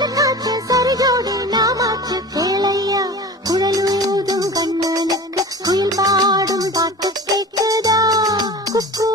மனநாட்டிய சரியோடு நாமாற்று கேளையா குழலூதும் கண்ணனுக்கு குயில் பாடும் பாட்டு கேட்குதா குக்கூ